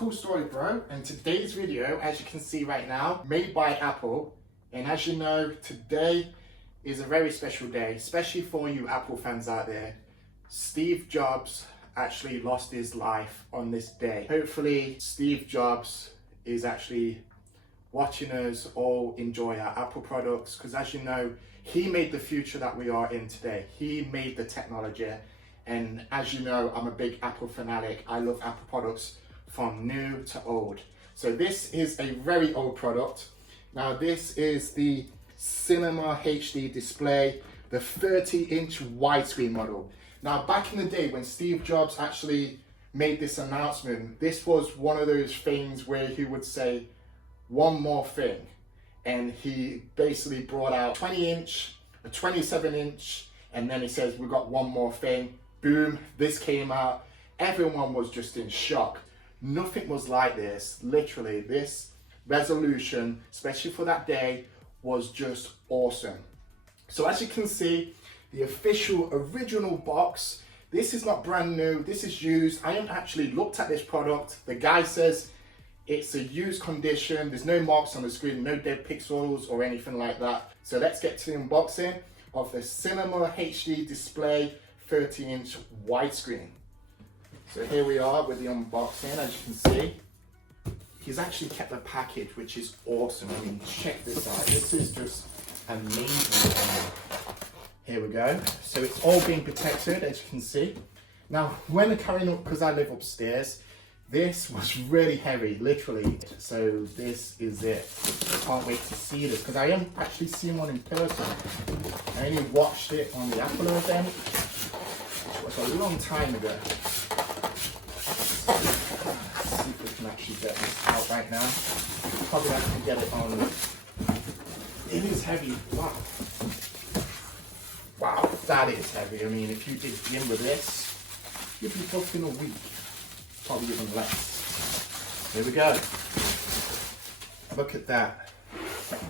Cool story, bro. And today's video, as you can see right now, made by Apple. And as you know, today is a very special day, especially for you Apple fans out there. Steve Jobs actually lost his life on this day. Hopefully, Steve Jobs is actually watching us all enjoy our Apple products, because as you know, he made the future that we are in today. He made the technology. And as you know, I'm a big Apple fanatic. I love Apple products from new to old. So this is a very old product. Now this is the Cinema HD display, the 30-inch widescreen model. Now back in the day when Steve Jobs actually made this announcement, this was one of those things where he would say one more thing. And he basically brought out 20-inch, a 27-inch, and then he says, we got one more thing. Boom, this came out. Everyone was just in shock. Nothing was like this. Literally, this resolution, especially for that day, was just awesome. So as you can see, the official original box, this is not brand new, this is used. I haven't actually looked at this product. The guy says it's a used condition. There's no marks on the screen, no dead pixels or anything like that. So let's get to the unboxing of the Cinema HD display 30-inch widescreen. So here we are with the unboxing. As you can see, he's actually kept the package, which is awesome. I mean, check this out. This is just amazing. Here we go. So it's all being protected, as you can see. Now, when carrying up, because I live upstairs, this was really heavy, literally. So this is it. I can't wait to see this, because I haven't actually seen one in person. I only watched it on the Apple event, which was a long time ago. Let's see if we can actually get this out right now. Probably have to get it on. It is heavy. Wow. Wow, that is heavy. I mean, if you did gym with this, you'd be booked in a week. Probably even less. Here we go. Look at that.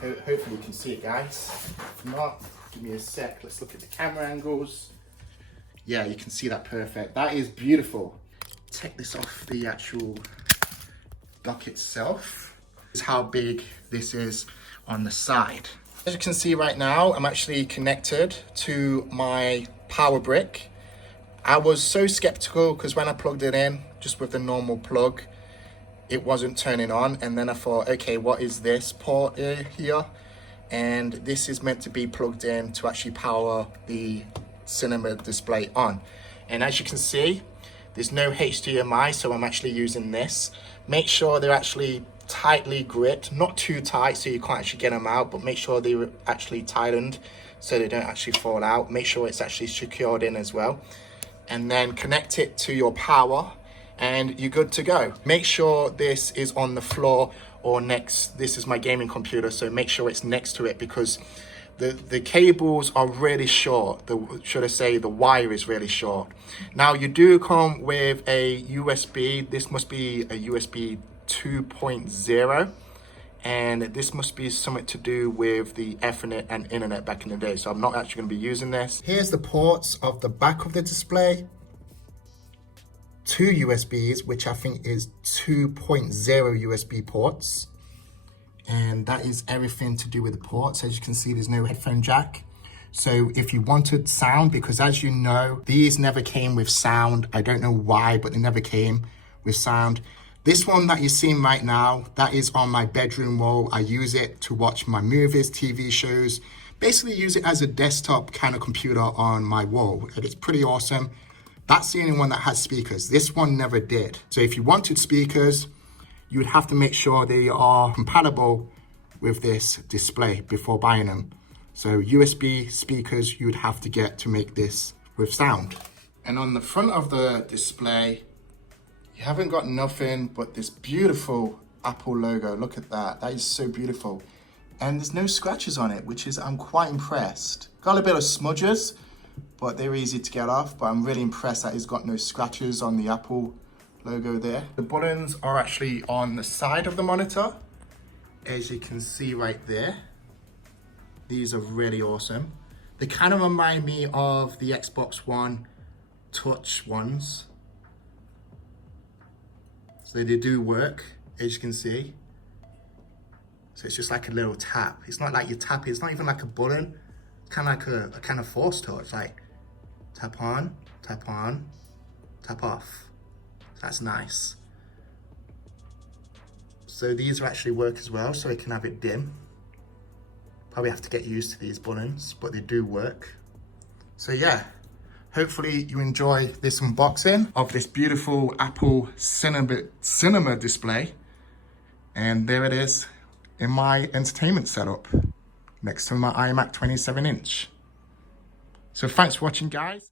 Hopefully you can see it, guys. If not, give me a sec. Let's look at the camera angles. Yeah, you can see that perfect. That is beautiful. Take this off the actual dock itself. This is how big this is on the side. As you can see right now, I'm actually connected to my power brick. I was so skeptical because when I plugged it in, just with the normal plug, it wasn't turning on. And then I thought, okay, what is this port here? And this is meant to be plugged in to actually power the cinema display on. And as you can see, there's no HDMI, so I'm actually using this. Make sure they're actually tightly gripped, not too tight so you can't actually get them out, but make sure they're actually tightened so they don't actually fall out. Make sure it's actually secured in as well. And then connect it to your power and you're good to go. Make sure this is on the floor or next. This is my gaming computer, so make sure it's next to it because the cables are really short. Should I say the wire is really short. Now you do come with a USB. This must be a USB 2.0. And this must be something to do with the Ethernet and internet back in the day. So I'm not actually going to be using this. Here's the ports of the back of the display. 2 USBs, which I think is 2.0 USB ports. And that is everything to do with the ports. As you can see, there's no headphone jack. So if you wanted sound, because as you know, these never came with sound. I don't know why, but they never came with sound. This one that you're seeing right now, that is on my bedroom wall. I use it to watch my movies, TV shows, basically use it as a desktop kind of computer on my wall. And it's pretty awesome. That's the only one that has speakers. This one never did. So if you wanted speakers, you would have to make sure they are compatible with this display before buying them. So USB speakers you would have to get to make this with sound. And on the front of the display, you haven't got nothing but this beautiful Apple logo. Look at that. That is so beautiful. And there's no scratches on it, which is, I'm quite impressed. Got a bit of smudges, but they're easy to get off. But I'm really impressed that it's got no scratches on the Apple logo there. The buttons are actually on the side of the monitor, as you can see right there. These are really awesome. They kind of remind me of the Xbox One touch ones. So they do work, as you can see. So it's just like a little tap. It's not like you tap it. It's not even like a button. It's kind of like a kind of force touch. Like tap on, tap off. So that's nice. So these actually work as well. So you can have it dim. Probably have to get used to these buttons, but they do work. So yeah, hopefully you enjoy this unboxing of this beautiful Apple Cinema display. And there it is in my entertainment setup next to my iMac 27-inch. So thanks for watching, guys.